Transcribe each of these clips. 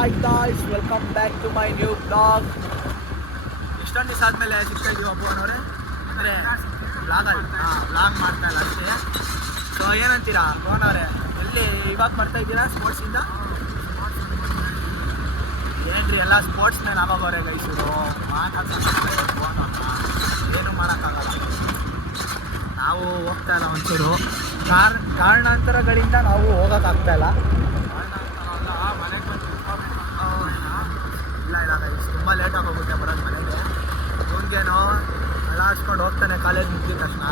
Hi guys, welcome back to my new blog. ಇಷ್ಟೊಂದು ದಿವಸ ಆದಮೇಲೆ ಸಿಗ್ತಾ ಇದೀವಿ ಅಬ್ಬನವ್ರೆ. ಅಂದರೆ ಬ್ಲಾಗ್ ಮಾಡ್ತಾ ಇಲ್ಲ ಅಷ್ಟೇ. ಸೊ ಏನಂತೀರಾ ಭುವನವ್ರೆ, ಎಲ್ಲಿ ಇವಾಗ ಬರ್ತಾ ಇದ್ದೀರಾ ಸ್ಪೋರ್ಟ್ಸಿಂದ? ಏನ್ರಿ ಎಲ್ಲ ಸ್ಪೋರ್ಟ್ಸ್ ಮೇಲೆ ಆಗೋಗೋರೆ ಗೈಸರು, ಮಾತಾಡ್ತಾರೆ ಭುವನವ್ರನ್ನ, ಏನೂ ಮಾಡೋಕ್ಕಾಗಲ್ಲ. ನಾವು ಹೋಗ್ತಾ ಇಲ್ಲ ಒಂಚೂರು ಕಾರಣಾಂತರಗಳಿಂದ ನಾವು ಹೋಗೋಕ್ಕಾಗ್ತಾ ಇಲ್ಲ. ಇಲ್ಲ ಗೈಸ್, ತುಂಬ ಲೇಟಾಗಿ ಹೋಗುತ್ತೆ ಬರೋದು ಮನೆಗೆ. ಇವನಿಗೇನೋ ಅಲ್ಲಾಡ್ಸ್ಕೊಂಡು ಹೋಗ್ತಾನೆ ಕಾಲೇಜ್ ಮುಗಿದ ತಕ್ಷಣ,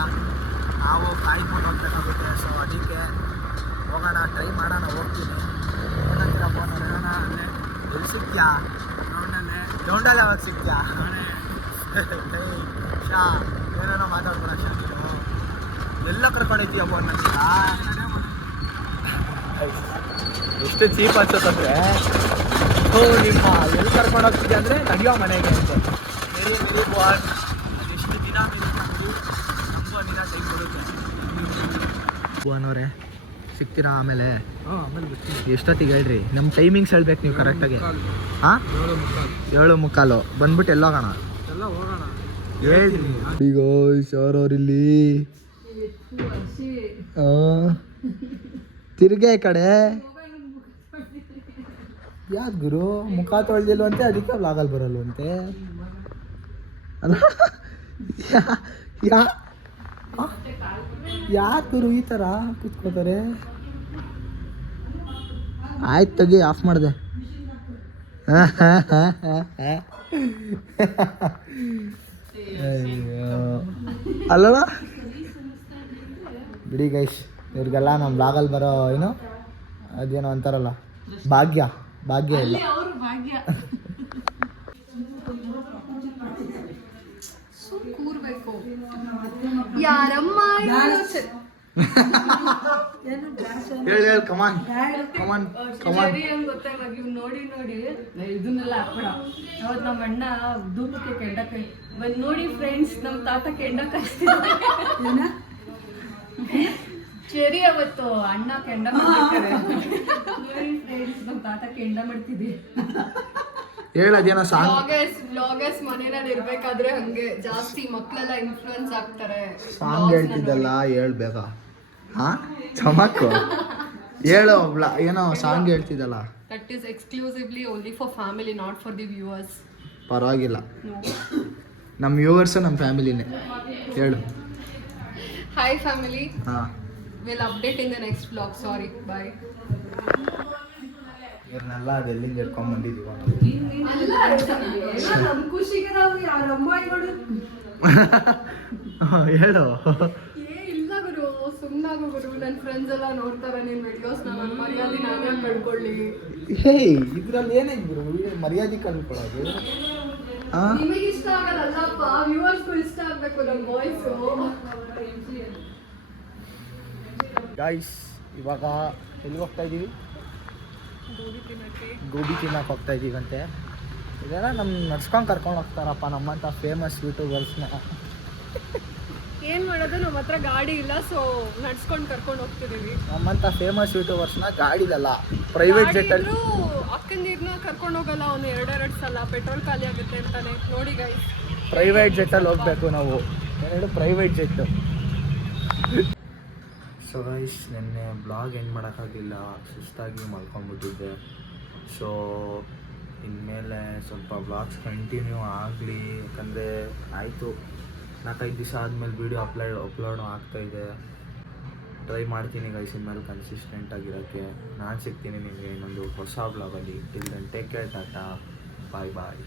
ನಾವು ಕಾಯ್ಕೊಂಡು ಹೋಗ್ಬೇಕಾಗುತ್ತೆ. ಸೊ ಅದಕ್ಕೆ ಹೋಗೋಣ, ಟ್ರೈ ಮಾಡೋಣ, ಹೋಗ್ತೀನಿ. ಏನಂತೀರ ಫೋನ್ ಹೇಳೋಣ? ಅಲ್ಲೇ ಎಲ್ಲಿ ಸಿಗ್ತೀಯಾ? ಗ್ರೌಂಡಲ್ಲಿ ಯಾವಾಗ ಸಿಗ್ತೀಯಾ? ಶಾ ಏನೇನೋ ಮಾತಾಡ್ಬೇಡ ಶಾ, ನೀನು ಎಲ್ಲ ಕರ್ಕೊಂಡೈತೀಯ ಫೋನ್ ನಂತರ. ಎಷ್ಟು ಚೀಪ್ ಅನ್ಸುತ್ತಂದ್ರೆ, ನಿಮ್ಮ ಎಲ್ಲಿ ಕರ್ಕೊಂಡು ಹೋಗ್ತಿದ್ದೆ ಅಂದರೆ ನಡೆಯೋ ಮನೆಗೆ ಅಂತೆ. ಮೇರಿ ಬಾಲ್ ಎಷ್ಟು ದಿನ ನಮಗೂ ದಿನ ಟೈಮ್ ಕೊಡುತ್ತೆ. ಭುವನವ್ರೆ ಸಿಗ್ತೀರಾ ಆಮೇಲೆ? ಆಮೇಲೆ ಬರ್ತೀನಿ. ಎಷ್ಟೊತ್ತಿಗೆ ಹೇಳ್ರಿ, ನಮ್ಮ ಟೈಮಿಂಗ್ಸ್ ಹೇಳ್ಬೇಕು ನೀವು ಕರೆಕ್ಟಾಗಿ. ಹಾಂ, 7:15 ಬಂದ್ಬಿಟ್ಟು ಎಲ್ಲೋಗೋಣ? ಎಲ್ಲ ಹೋಗೋಣ ಹೇಳ್ರಿ. ಈಗ ಶಾರವ್ರಿಲ್ಲಿ ತಿರ್ಗೆ ಕಡೆ ಯಾಕೆ ಗುರು ಮುಖ ತೊಳೆದಿಲ್ವಂತೆ, ಅದಕ್ಕೆ ಬ್ಲಾಗಲ್ಲಿ ಬರಲ್ವಂತೆ ಅಲ್ಲ? ಯಾಕೆ ಗುರು ಈ ಥರ ಕೂತ್ಕೋತಾರೆ? ಆಯ್ತು ತೆಗಿ, ಆಫ್ ಮಾಡಿದೆ. ಅಲ್ಲಲ್ಲ ಬಿಡಿ ಗೈಸ್, ಇವ್ರಿಗೆಲ್ಲ ನಮ್ಮ ಬ್ಲಾಗಲ್ಲಿ ಬರೋ ಏನು ಅದೇನೋ ಅಂತಾರಲ್ಲ, ಭಾಗ್ಯ ಇಲ್ಲ. ಹೇಳಿ ಕಮಾನ್ ನೋಡಿ ಇದನ್ನೆಲ್ಲ ಹಾಕ್ಬೇಡ. ಅವತ್ತು ನಮ್ಮ ಅಣ್ಣ ಧೂಪಕ್ಕೆ ಕೆಂಡ ಬಂದು ನೋಡಿ ಫ್ರೆಂಡ್ಸ್, ನಮ್ಮ ತಾತ ಕೆಂಡ ಕಾಯಿಸ್ತಿದ್ದ ಚೆರಿ. ಅವತ್ತು ಅಣ್ಣ ಕೆಂಡ ಮಾಡ್ತಾರೆ. ನೋಡಿ ಫ್ರೆಂಡ್ಸ್, ನಮ್ಮ ತಾತ ಕೆಂಡ ಮಾಡ್ತಿದ್ವಿ. ಹೇಳೋದೇನೋ ಸಾಂಗ್, ವ್ಲಾಗರ್ಸ್ ಮನೇಲಿ ಇರ್ಬೇಕಾದ್ರೆ ಹಂಗೆ ಜಾಸ್ತಿ ಮಕ್ಕಳೆಲ್ಲ ಇನ್ಫ್ಲುಯೆನ್ಸ್ ಆಗ್ತಾರೆ. ಸಾಂಗ್ ಹೇಳ್ತಿದ್ದಲ್ಲ, ಹೇಳ್ಬೇಕಾ? ಹಾ ಚಮಕ್ಕು ಹೇಳೋ, ಏನೋ ಸಾಂಗ್ ಹೇಳ್ತಿದ್ದಲ್ಲ. That is exclusively only for family, not for the viewers. ಪರವಾಗಿಲ್ಲ, ನಮ್ಮ ವ್ಯೂವರ್ಸು ನಮ್ಮ ಫ್ಯಾಮಿಲಿನೇ. ಹೇಳು. ಹಾಯ್ ಫ್ಯಾಮಿಲಿ, ಹಾಂ, will update in the next vlog. Sorry, bye. ಇವ್ರನ್ನೆಲ್ಲ ಡೆಲ್ಲಿಂಗ್ ಹಿಡ್ಕೊಂಡ್ ಬಂದಿದ್ದೀವಿ. ನಮ್ಮ ಖುಷಿಗೆ ನಾವು ಯಾರ ಅಮ್ಮಾಯಿಗಳು ಹೇಳು. ಇಲ್ಲ ಗುರು, ಸುಮ್ಮನಾಗು ಗುರು. ನನ್ನ ಫ್ರೆಂಡ್ಸ್ ಎಲ್ಲ ನೋಡ್ತಾರೆ ನಿನ್ನ ವಿಡಿಯೋಸ್. ನನ್ನ ಮರ್ಯಾದೆ ನಾನೇ ಕಳ್ಕೊಳ್ಳಿ. ಹೇ, ಇದ್ರಲ್ಲಿ ಏನೈತೆ ಗುರು ಮರ್ಯಾದೆ ಕಳ್ಕೊಳ್ಳೋದು? ನಿಮಗೆ ಇಷ್ಟ ಆಗಲ್ಲಪ್ಪ, ವ್ಯೂವರ್ಸ್ಗೂ ಇಷ್ಟ ಆಗಬೇಕು ನಮ್ಮ ವಾಯ್ಸು. ಗಾಯ್ಸ್, ಇವಾಗ ಎಲ್ಲಿಗೆ ಹೋಗ್ತಾ ಇದ್ದೀವಿ? ಗೋಬಿ ತಿನ್ನಕ್ಕೆ ಹೋಗ್ತಾ ಇದ್ದೀವಂತೆ. ಇದೆಲ್ಲ ನಮ್ಮ ನಡ್ಸ್ಕೊಂಡು ಕರ್ಕೊಂಡು ಹೋಗ್ತಾರಪ್ಪ ನಮ್ಮಂಥ ಫೇಮಸ್ ಯೂಟ್ಯೂಬರ್ಸ್ನ. ಏನು ಮಾಡೋದು, ನಮ್ಮ ಹತ್ರ ಗಾಡಿ ಇಲ್ಲ, ಸೊ ನಡ್ಸ್ಕೊಂಡು ಕರ್ಕೊಂಡು ಹೋಗ್ತಿದ್ದೀವಿ. ನಮ್ಮಂಥ ಫೇಮಸ್ ಯೂಟ್ಯೂಬರ್ಸ್ನ ಗಾಡಿದಲ್ಲ, ಪ್ರೈವೇಟ್ ಜೆಟ್ಟಲ್ಲಿ. ಅಕ್ಕಂದಿರ್ನ ಕರ್ಕೊಂಡು ಹೋಗಲ್ಲ ಅವನು, ಎರಡೆರಡು ಸಲ ಪೆಟ್ರೋಲ್ ಖಾಲಿ ಆಗುತ್ತೆ ಅಂತಾನೆ. ನೋಡಿ ಗೈಸ್, ಪ್ರೈವೇಟ್ ಜೆಟ್ಟಲ್ಲಿ ಹೋಗ್ಬೇಕು ನಾವು. ಏನೇಳು ಪ್ರೈವೇಟ್ ಜೆಟ್ಟು. ಸೊ ಗೈಸ್, ನೆನ್ನೆ ಬ್ಲಾಗ್ ಎಂಡ್ ಮಾಡೋಕ್ಕಾಗಿಲ್ಲ, ಸುಸ್ತಾಗಿ ಮಲ್ಕೊಂಡ್ಬಿಟ್ಟಿದ್ದೆ. ಸೊ ಇನ್ಮೇಲೆ ಸ್ವಲ್ಪ ಬ್ಲಾಗ್ಸ್ ಕಂಟಿನ್ಯೂ ಆಗಲಿ, ಯಾಕಂದರೆ ಆಯಿತು 4-5 ದಿವಸ ಆದಮೇಲೆ ವೀಡಿಯೋ ಅಪ್ಲೋಡ್ ಆಗ್ತಾಯಿದೆ. ಟ್ರೈ ಮಾಡ್ತೀನಿ ಗೈಸ್ ಇನ್ಮೇಲೆ ಕನ್ಸಿಸ್ಟೆಂಟಾಗಿರೋಕ್ಕೆ. ನಾನು ಸಿಗ್ತೀನಿ ನಿಮಗೆ ಇನ್ನೊಂದು ಹೊಸ ಬ್ಲಾಗಲ್ಲಿ. ಟಿಲ್ ದೆನ್ ಟೇಕ್ ಕೇರ್, ಟಾಟಾ, ಬಾಯ್.